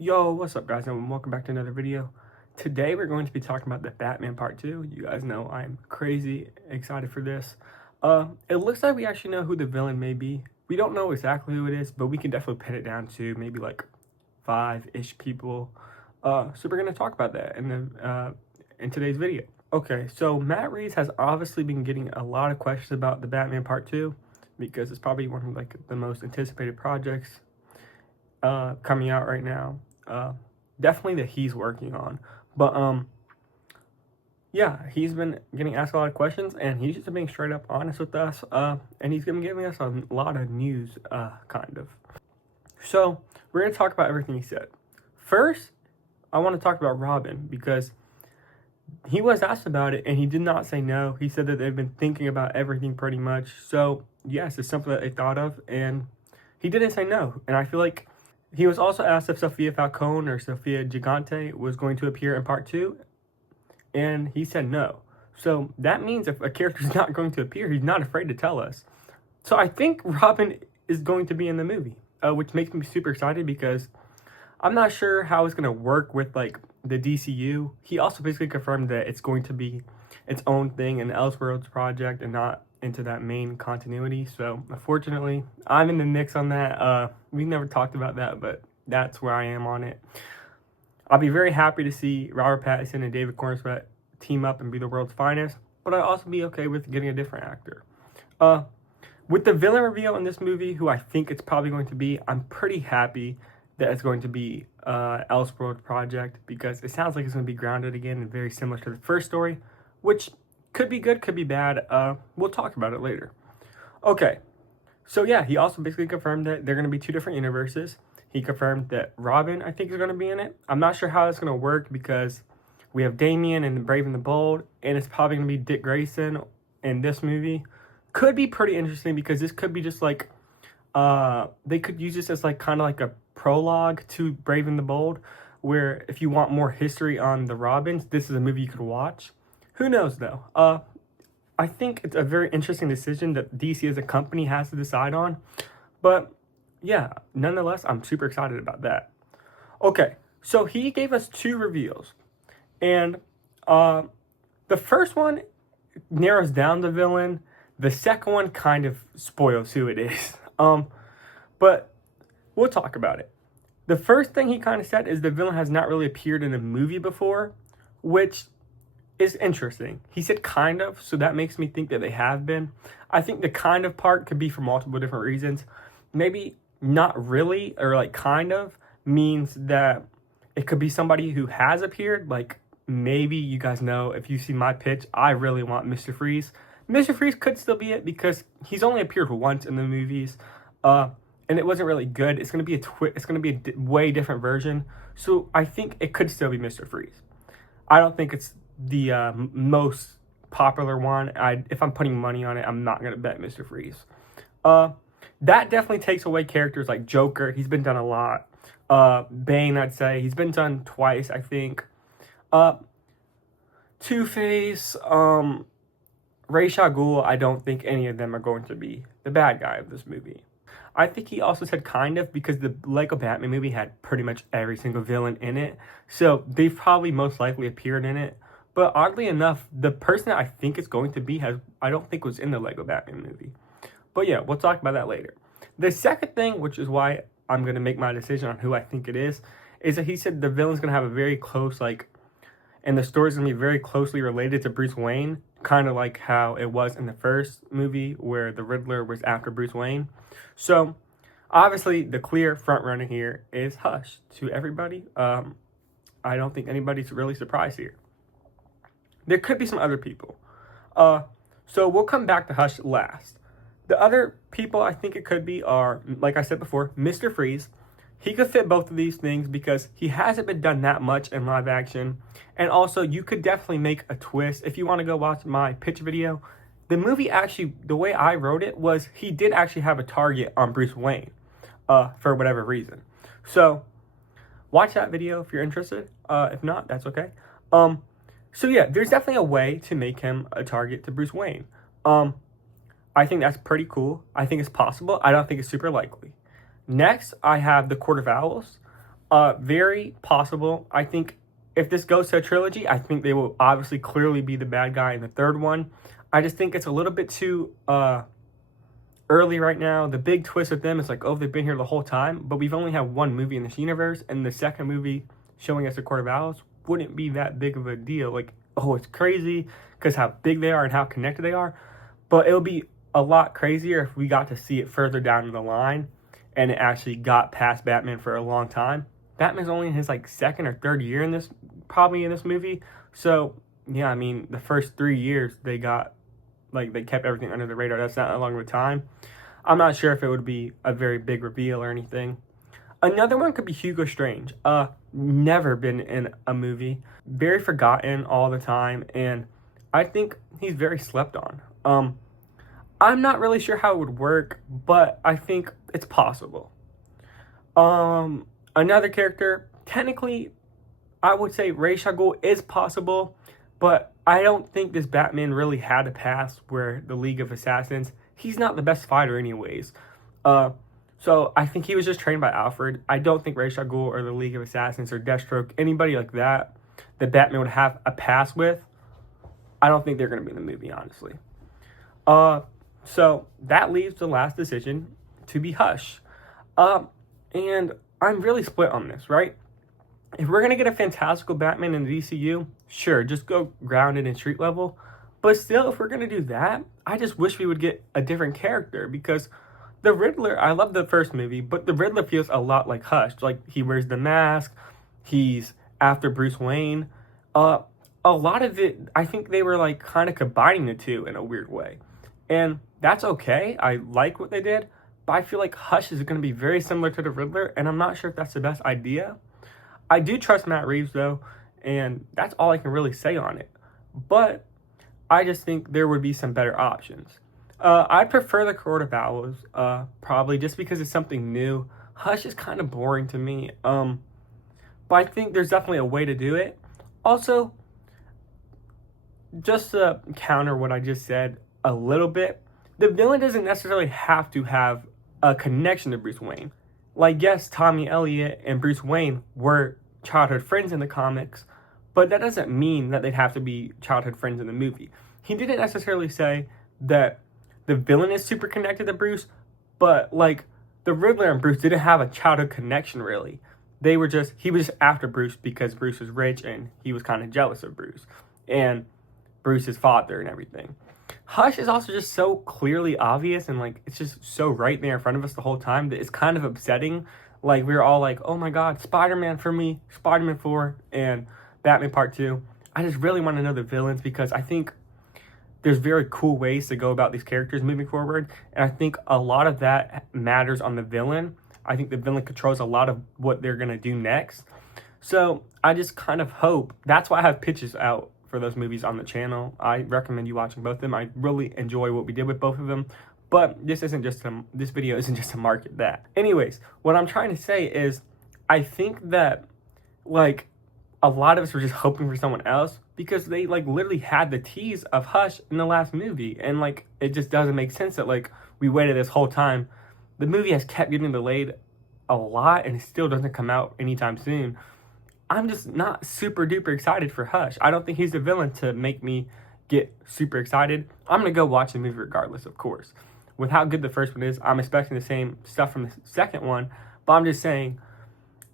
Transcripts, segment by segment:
Yo, what's up guys, and welcome back to another video. Today we're going to be talking about the Batman Part 2. You guys know I'm crazy excited for this. It looks like we actually know who the villain may be. We don't know exactly who it is, but we can definitely pin it down to maybe like 5-ish people. So we're going to talk about that in today's video. Okay, so Matt Reeves has obviously been getting a lot of questions about the Batman Part 2 because it's probably one of like the most anticipated projects coming out right now. Definitely that he's working on, but yeah, he's been getting asked a lot of questions, and he's just being straight up honest with us, and he's been giving us a lot of news, kind of. So we're gonna talk about everything he said. First, I want to talk about Robin because he was asked about it and he did not say no. He said that they've been thinking about everything pretty much. So yes, it's something that they thought of, and he didn't say no. And I feel like he was also asked if Sofia Falcone or Sofia Gigante was going to appear in part 2, and he said no. So that means if a character's not going to appear, he's not afraid to tell us. So I think Robin is going to be in the movie, which makes me super excited because I'm not sure how it's going to work with like the DCU. He also basically confirmed that it's going to be its own thing, an Elseworlds project, and not into that main continuity. So unfortunately, I'm in the mix on that. We never talked about that, but that's where I am on it. I'll be very happy to see Robert Pattinson and David Cornswet team up and be the world's finest, but I'd also be okay with getting a different actor. With the villain reveal in this movie, who I think it's probably going to be, I'm pretty happy that it's going to be Elseworlds project because it sounds like it's going to be grounded again and very similar to the first story, which could be good, could be bad. We'll talk about it later. Okay, so yeah, he also basically confirmed that they're going to be two different universes. He confirmed that Robin, I think, is going to be in it. I'm not sure how that's going to work because we have Damian and Brave and the Bold, and it's probably going to be Dick Grayson in this movie. Could be pretty interesting because this could be just like, they could use this as like kind of like a prologue to Brave and the Bold, where if you want more history on the Robins, this is a movie you could watch. Who knows though? I think it's a very interesting decision that DC as a company has to decide on. But yeah, nonetheless, I'm super excited about that. Okay, so he gave us 2 reveals. And the first one narrows down the villain. The second one kind of spoils who it is. But we'll talk about it. The first thing he kind of said is the villain has not really appeared in a movie before, which is interesting. He said kind of, so that makes me think that they have been. I think the kind of part could be for multiple different reasons. Maybe not really, or like kind of means that it could be somebody who has appeared. Like maybe you guys know, if you see my pitch, I really want Mr. Freeze. Mr. Freeze could still be it because he's only appeared once in the movies, and it wasn't really good. It's gonna be it's gonna be a way different version. So I think it could still be Mr. Freeze. I don't think it's the most popular one. If I'm putting money on it, I'm not gonna bet Mr. Freeze. That definitely takes away characters like Joker. He's been done a lot. Bane, I'd say he's been done twice, I think. Two-Face, Ra's al Ghul, I don't think any of them are going to be the bad guy of this movie. I think he also said kind of because the Lego Batman movie had pretty much every single villain in it. So they've probably most likely appeared in it. But oddly enough, the person that I think it's going to be I don't think was in the Lego Batman movie. But yeah, we'll talk about that later. The second thing, which is why I'm going to make my decision on who I think it is that he said the villain's going to have a very close, like, and the story's going to be very closely related to Bruce Wayne, kind of like how it was in the first movie where the Riddler was after Bruce Wayne. So, obviously, the clear front runner here is Hush to everybody. I don't think anybody's really surprised here. There could be some other people. So we'll come back to Hush last. The other people I think it could be are, like I said before, Mr. Freeze. He could fit both of these things because he hasn't been done that much in live action. And also, you could definitely make a twist. If you want to go watch my pitch video, the movie actually, the way I wrote it was he did actually have a target on Bruce Wayne for whatever reason. So, watch that video if you're interested. If not, that's okay. So yeah, there's definitely a way to make him a target to Bruce Wayne. I think that's pretty cool. I think it's possible. I don't think it's super likely. Next, I have the Court of Owls. Very possible. I think if this goes to a trilogy, I think they will obviously clearly be the bad guy in the third one. I just think it's a little bit too early right now. The big twist with them is like, oh, they've been here the whole time, but we've only had one movie in this universe, and the second movie showing us the Court of Owls wouldn't be that big of a deal. Like, oh, it's crazy because how big they are and how connected they are, but it'll be a lot crazier if we got to see it further down the line and it actually got past Batman for a long time. Batman's only in his like second or third year in this, probably in this movie. So yeah, I mean, the first 3 years they got, like, they kept everything under the radar. That's not a long of a time. I'm not sure if it would be a very big reveal or anything. Another one could be Hugo Strange. Never been in a movie. Very forgotten all the time, and I think he's very slept on. I'm not really sure how it would work, but I think it's possible. Another character, technically, I would say Ra's al Ghul is possible, but I don't think this Batman really had a past where the League of Assassins, he's not the best fighter anyways. So I think he was just trained by Alfred. I don't think Ra's al Ghul or the League of Assassins or Deathstroke, anybody like that Batman would have a past with, I don't think they're going to be in the movie, honestly. So that leaves the last decision to be Hush. And I'm really split on this, right? If we're going to get a fantastical Batman in the DCU, sure, just go grounded and street level. But still, if we're going to do that, I just wish we would get a different character, because the Riddler, I love the first movie, but the Riddler feels a lot like Hush. Like, he wears the mask, he's after Bruce Wayne. A lot of it, I think they were like kind of combining the two in a weird way. And that's okay. I like what they did, but I feel like Hush is going to be very similar to the Riddler, and I'm not sure if that's the best idea. I do trust Matt Reeves, though, and that's all I can really say on it. But I just think there would be some better options. I'd prefer the Court of Owls, probably just because it's something new. Hush is kind of boring to me, but I think there's definitely a way to do it. Also, just to counter what I just said a little bit, the villain doesn't necessarily have to have a connection to Bruce Wayne. Like, yes, Tommy Elliott and Bruce Wayne were childhood friends in the comics, but that doesn't mean that they'd have to be childhood friends in the movie. He didn't necessarily say that the villain is super connected to Bruce, but like the Riddler and Bruce didn't have a childhood connection really. He was just after Bruce because Bruce was rich and he was kind of jealous of Bruce and Bruce's father and everything. Hush is also just so clearly obvious, and like it's just so right there in front of us the whole time that it's kind of upsetting. Like, we were all like, oh my god, Spider-Man for me, Spider-Man 4 and Batman Part 2. I just really want to know the villains, because I think there's very cool ways to go about these characters moving forward, and I think a lot of that matters on the villain. I think the villain controls a lot of what they're going to do next. So I just kind of hope, that's why I have pitches out for those movies on the channel. I recommend you watching both of them. I really enjoy what we did with both of them, but this video isn't just to market that. Anyways, what I'm trying to say is, I think that like a lot of us were just hoping for someone else, because they like literally had the tease of Hush in the last movie, and like it just doesn't make sense that like we waited this whole time. The movie has kept getting delayed a lot and it still doesn't come out anytime soon. I'm just not super duper excited for Hush. I don't think he's the villain to make me get super excited. I'm going to go watch the movie regardless, of course. With how good the first one is, I'm expecting the same stuff from the second one. But I'm just saying,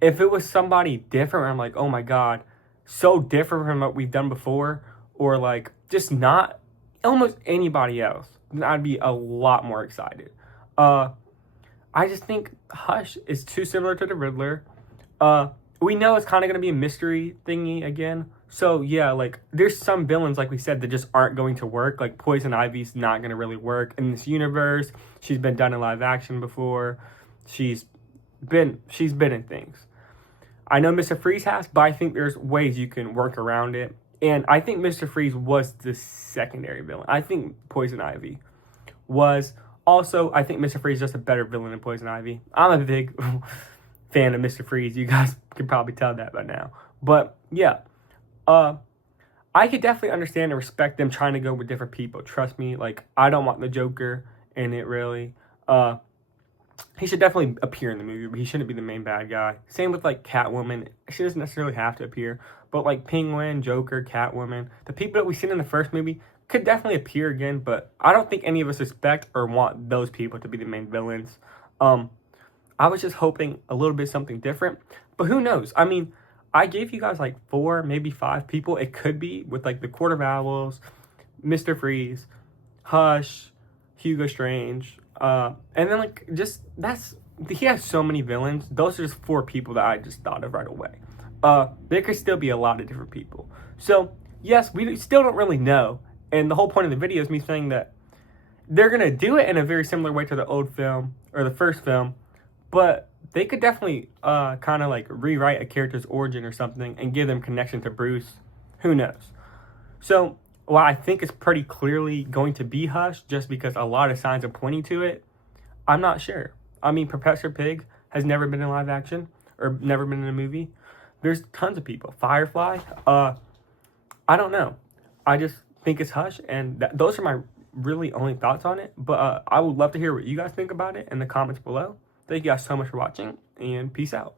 if it was somebody different, where I'm like, oh my god, so different from what we've done before, or like just not almost anybody else, then I'd be a lot more excited. I just think Hush is too similar to the Riddler. We know it's kind of going to be a mystery thingy again. So yeah, like there's some villains, like we said, that just aren't going to work. Like Poison Ivy's not going to really work in this universe. She's been done in live action before. She's been in things. I know Mr. Freeze has, but I think there's ways you can work around it. And I think Mr. Freeze was the secondary villain. I think Poison Ivy was. Also, I think Mr. Freeze is just a better villain than Poison Ivy. I'm a big fan of Mr. Freeze. You guys can probably tell that by now. But yeah, I could definitely understand and respect them trying to go with different people. Trust me, like I don't want the Joker in it really. he should definitely appear in the movie, but he shouldn't be the main bad guy. Same with like Catwoman. She doesn't necessarily have to appear, but like Penguin, Joker, Catwoman, the people that we've seen in the first movie could definitely appear again, but I don't think any of us expect or want those people to be the main villains. I was just hoping a little bit something different, but who knows? I mean, I gave you guys like 4, maybe 5 people it could be, with like the Court of Owls, Mr. Freeze, Hush, Hugo Strange, and then like just he has so many villains. Those are just 4 people that I just thought of right away. There could still be a lot of different people. So yes, we still don't really know. And the whole point of the video is me saying that they're gonna do it in a very similar way to the old film or the first film, but they could definitely kind of like rewrite a character's origin or something and give them connection to Bruce. Who knows? So while I think it's pretty clearly going to be Hush, just because a lot of signs are pointing to it, I'm not sure. I mean, Professor Pig has never been in live action or never been in a movie. There's tons of people. Firefly, I don't know. I just think it's Hush, and those are my really only thoughts on it. But I would love to hear what you guys think about it in the comments below. Thank you guys so much for watching, and peace out.